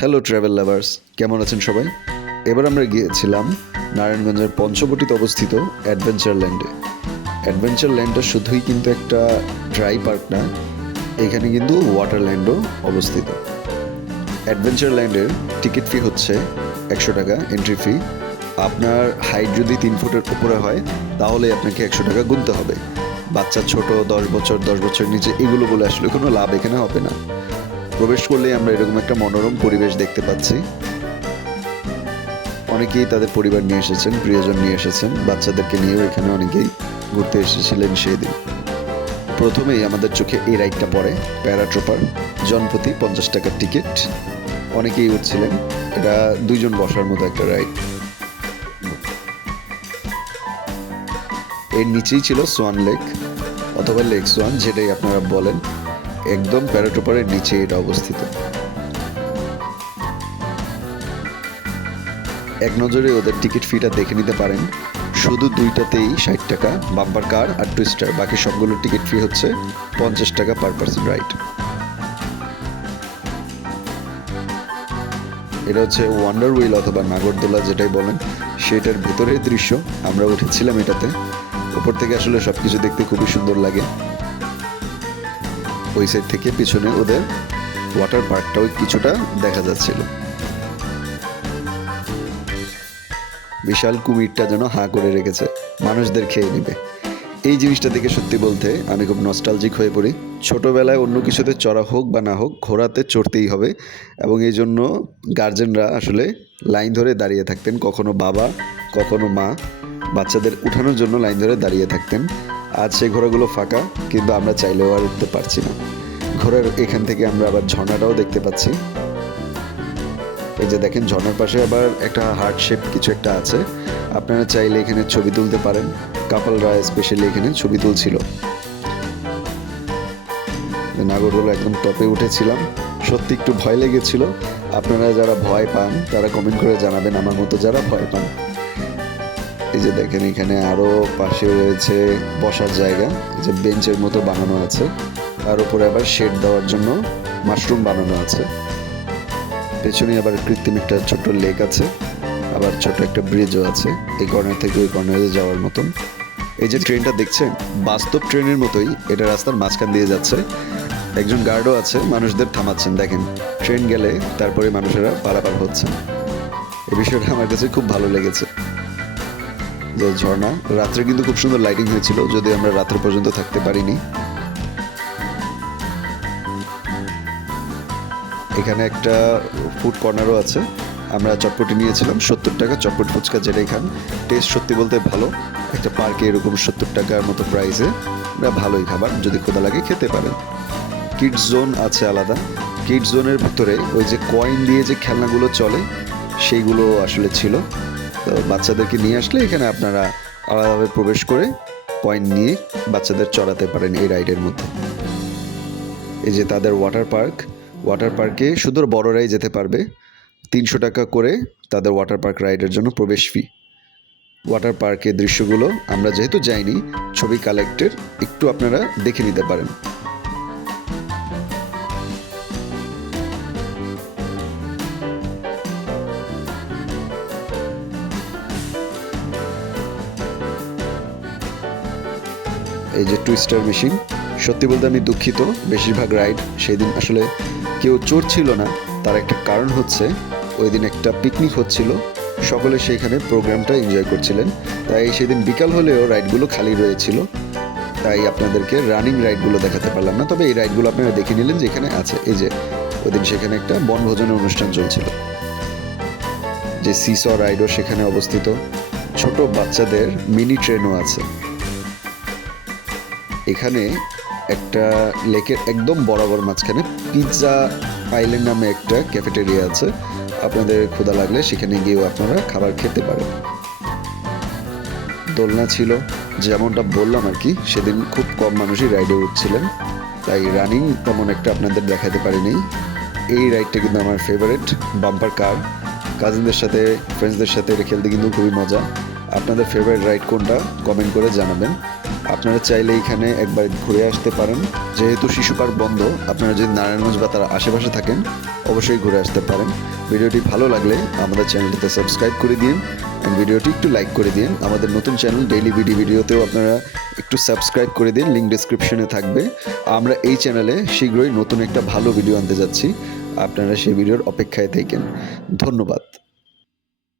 Hello travel lovers, কেমন আছেন সবাই? এবার আমরা গিয়েছিলাম নারায়ণগঞ্জের পঞ্চবটিতে অবস্থিত অ্যাডভেঞ্চার ল্যান্ডে। অ্যাডভেঞ্চার ল্যান্ডটা শুধুই কিন্তু একটা ড্রাই পার্ক না, এখানে কিন্তু ওয়াটার ল্যান্ডও অবস্থিত। অ্যাডভেঞ্চার ল্যান্ডের টিকিট ফি হচ্ছে 100 টাকা এন্ট্রি ফি। আপনার হাইট যদি 3 ফুটের উপরে হয় তাহলে আপনাকে 100 টাকা গুনতে হবে। বাচ্চা ছোট 10 বছর নিচে এগুলো বলে আসলে কোনো লাভ এখানে হবে না। প্রবেশ করলেই আমরা এরকম একটা মনোরম পরিবেশ দেখতে পাচ্ছি। অনেকেই তাদের পরিবার নিয়ে এসেছেন, প্রিয়জন নিয়ে এসেছেন, বাচ্চাদেরকে নিয়েও এখানে অনেকেই ঘুরতে এসেছিলেন সেই দিন। প্রথমেই আমাদের চোখে এই রাইডটা পড়ে, প্যারাট্রপার। জনপ্রতি 50 টাকার টিকিট। অনেকেই উঠছিলেন। এটা 2 জন বসার মতো একটা রাইড। এর নিচেই ছিল সোয়ান লেক অথবা লেক সোয়ান, যেটাই আপনারা বলেন। একদম প্যারাট্রপারের নিচে এটা অবস্থিত। এক নজরে ওদের টিকিট ফিটা দেখে নিতে পারেন। শুধু দুইটাতেই 60 টাকা, বাম্পার কার আর টুইস্টার। বাকি সবগুলোর টিকিট ফি হচ্ছে 50 টাকা পার পার্সন রাইড। এটা হচ্ছে ওয়ান্ডার হুইল অথবা নাগরদোলা যেটাই বলেন, সেটার ভেতরের দৃশ্য। আমরা উঠেছিলাম এটাতে। উপর থেকে আসলে সবকিছু দেখতে খুবই সুন্দর লাগে। ওই সাইড থেকে পিছনে ওদের ওয়াটার পার্কটাও কিছুটা দেখা যাচ্ছিল। বিশাল কুমিরটা যেন হাঁ করে রেখেছে, মানুষদের খেয়ে নেবে। এই জিনিসটা দেখে সত্যি বলতে আমি খুব নস্টালজিক হয়ে পড়ি। ছোটোবেলায় অন্য কিছুতে চড়া হোক বা না হোক, ঘোড়াতে চড়তেই হবে, এবং এই জন্য গার্জেনরা আসলে লাইন ধরে দাঁড়িয়ে থাকতেন। কখনো বাবা, কখনো মা বাচ্চাদের উঠানোর জন্য লাইন ধরে দাঁড়িয়ে থাকতেন। আজ সেই ঘোড়াগুলো ফাঁকা, কিন্তু আমরা চাইলেও আর উঠতে পারছি না। ঘোড়ার এখান থেকে আমরা আবার ঝর্ণাটাও দেখতে পাচ্ছি। এই যে দেখেন, ঝর্ণার পাশে আবার একটা হার্ট শেপ কিছু একটা আছে। আপনারা চাইলে এখানে ছবি তুলতে পারেন। কাপলরা স্পেশালি এখানে ছবি তুলছিল। নাগরদোলা একদম টপে উঠেছিলাম। সত্যি একটু ভয় লেগেছিল। আপনারা যারা ভয় পান তারা কমেন্ট করে জানাবেন, আমার মতো যারা ভয় পান। এই যে দেখেন, এখানে আরো পাশে রয়েছে বসার জায়গা, যে বেঞ্চের মতো বানানো আছে। তার উপরে আবার শেড দেওয়ার জন্য মাশরুম বানানো আছে। পেছনে আবার কৃত্রিম একটা ছোট্ট লেক আছে, আবার ছোট একটা ব্রিজও আছে এই কর্নার থেকে ওই কর্নারে যাওয়ার মতন। এই যে ট্রেনটা দেখছেন, বাস্তব ট্রেনের মতোই এটা রাস্তার মাঝখান দিয়ে যাচ্ছে। একজন গার্ডও আছে, মানুষদের থামাচ্ছেন। দেখেন, ট্রেন গেলে তারপরে মানুষেরা পারাপার হচ্ছেন। এই বিষয়টা আমার কাছে খুব ভালো লেগেছে। যে ঝর্ণা, রাত্রে কিন্তু খুব সুন্দর লাইটিং হয়েছিল, যদি আমরা রাত্রে পর্যন্ত থাকতে পারিনি। এখানে একটা ফুড কর্নারও আছে। আমরা চটপটি নিয়েছিলাম 70 টাকা, চটপটি ফুচকা যেটাই খান। টেস্ট সত্যি বলতে ভালো। একটা পার্কে এরকম 70 টাকার মতো প্রাইসে ভালোই খাবার, যদি ক্ষুধা লাগে খেতে পারেন। কিডস জোন আছে আলাদা। কিডস জোনের ভিতরে ওই যে কয়েন দিয়ে যে খেলনাগুলো চলে, সেইগুলো আসলে ছিল। তো বাচ্চাদেরকে নিয়ে আসলে এখানে আপনারা আলাদাভাবে প্রবেশ করে কয়েন নিয়ে বাচ্চাদের চড়াতে পারেন এই রাইডের মধ্যে। এই যে তাদের ওয়াটার পার্কে শুধু বড়রাই যেতে পারবে। 300 টাকা করে তাদের ওয়াটার পার্ক রাইডের জন্য প্রবেশ ফি। ওয়াটার পার্কের দৃশ্যগুলো আমরা যেহেতু যাইনি, ছবি কালেক্টের, একটু আপনারা দেখে নিতে পারেন। এই যে টুইস্টার মেশিন, সত্যি বলতে আমি দুঃখিত, বেশিরভাগ রাইড সেদিন আসলে কেউ চড়ছিল না। তার একটা কারণ হচ্ছে ওই দিন একটা পিকনিক হচ্ছিল, সকলে সেইখানে প্রোগ্রামটা এনজয় করছিলেন। তাই সেদিন বিকাল হলেও রাইডগুলো খালি রয়েছিল, তাই আপনাদেরকে রানিং রাইডগুলো দেখাতে পারলাম না। তবে এই রাইডগুলো আপনারা দেখে নিলেন যেখানে আছে। এই যে ওই দিন সেখানে একটা বনভোজনের অনুষ্ঠান চলছিল। যে সিস রাইডও সেখানে অবস্থিত। ছোট বাচ্চাদের মিনি ট্রেনও আছে। এখানে একটা লেকের একদম বরাবর মাঝখানে পিৎজা আইল্যান্ড নামে একটা ক্যাফেটেরিয়া আছে। আপনাদের ক্ষুধা লাগলে সেখানে গিয়েও আপনারা খাবার খেতে পারেন। দোলনা ছিল, যেমনটা বললাম আর কি, সেদিন খুব কম মানুষই রাইডে উঠছিলেন, তাই রানিং তেমন একটা আপনাদের দেখাতে পারিনি। এই রাইডটা কিন্তু আমার ফেভারিট, বাম্পার কার। কাজিনদের সাথে, ফ্রেন্ডসদের সাথে এটা খেলতে কিন্তু খুবই মজা। আপনাদের ফেভারিট রাইড কোনটা কমেন্ট করে জানাবেন। আপনারা চাইলে এখানে একবার ঘুরে আসতে পারেন। যেহেতু শিশু পার্ক বন্ধ, আপনারা যদি নারায়ণগঞ্জ বা তার আশেপাশে থাকেন অবশ্যই ঘুরে আসতে পারেন। ভিডিওটি ভালো লাগলে আমাদের চ্যানেলটিতে সাবস্ক্রাইব করে দিন এবং ভিডিওটি একটু লাইক করে দিন। আমাদের নতুন চ্যানেল ডেইলি ভিডিওতেও আপনারা একটু সাবস্ক্রাইব করে দিন, লিঙ্ক ডিসক্রিপশনে থাকবে। আমরা এই চ্যানেলে শীঘ্রই নতুন একটা ভালো ভিডিও আনতে যাচ্ছি, আপনারা সেই ভিডিওর অপেক্ষায় থাকেন। ধন্যবাদ।